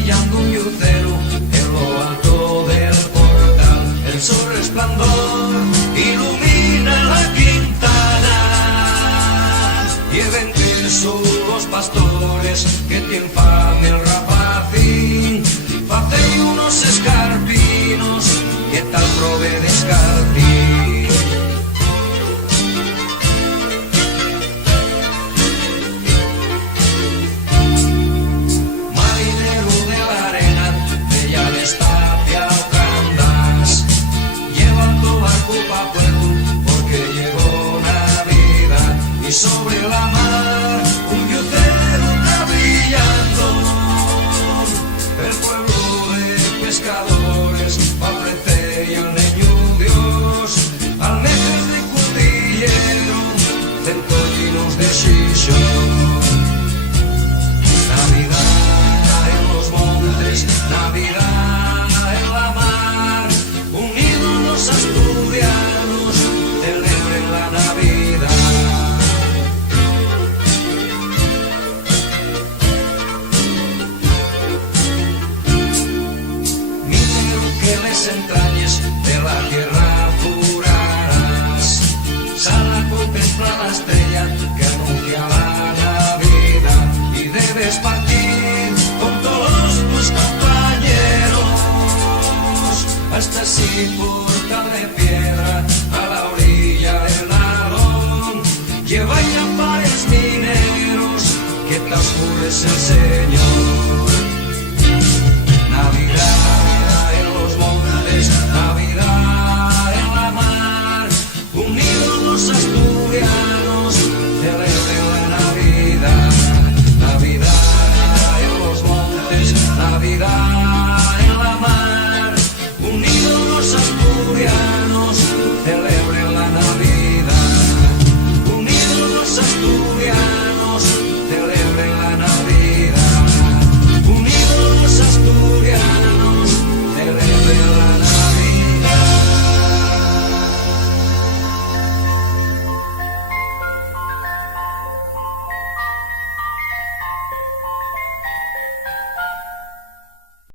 brillando un lucero en lo alto del portal. El sol resplandor ilumina la quintana y entre son los pastores que tienen fame el rapacín. Facei unos escarpinos que tal prove descartín. Marinero de la arena, bella destacia o candas, lleva tu barco pa' puerto porque llegó Navidad y sobre la mar un lucero está brillando. El pueblo de pescadores ofrece al niño Dios almejas de cordillero, centollinos de xixo. Navidad en los montes, Navidad en la mar, unidos los asturianos celebren la Navidad. Les entrañes de la tierra jurarás, sal a contemplar la estrella que anuncia la Navidad y debes partir con todos tus compañeros hasta así portal de piedra a la orilla del Narón. Lleva ya pares mineros que transcurres el Señor.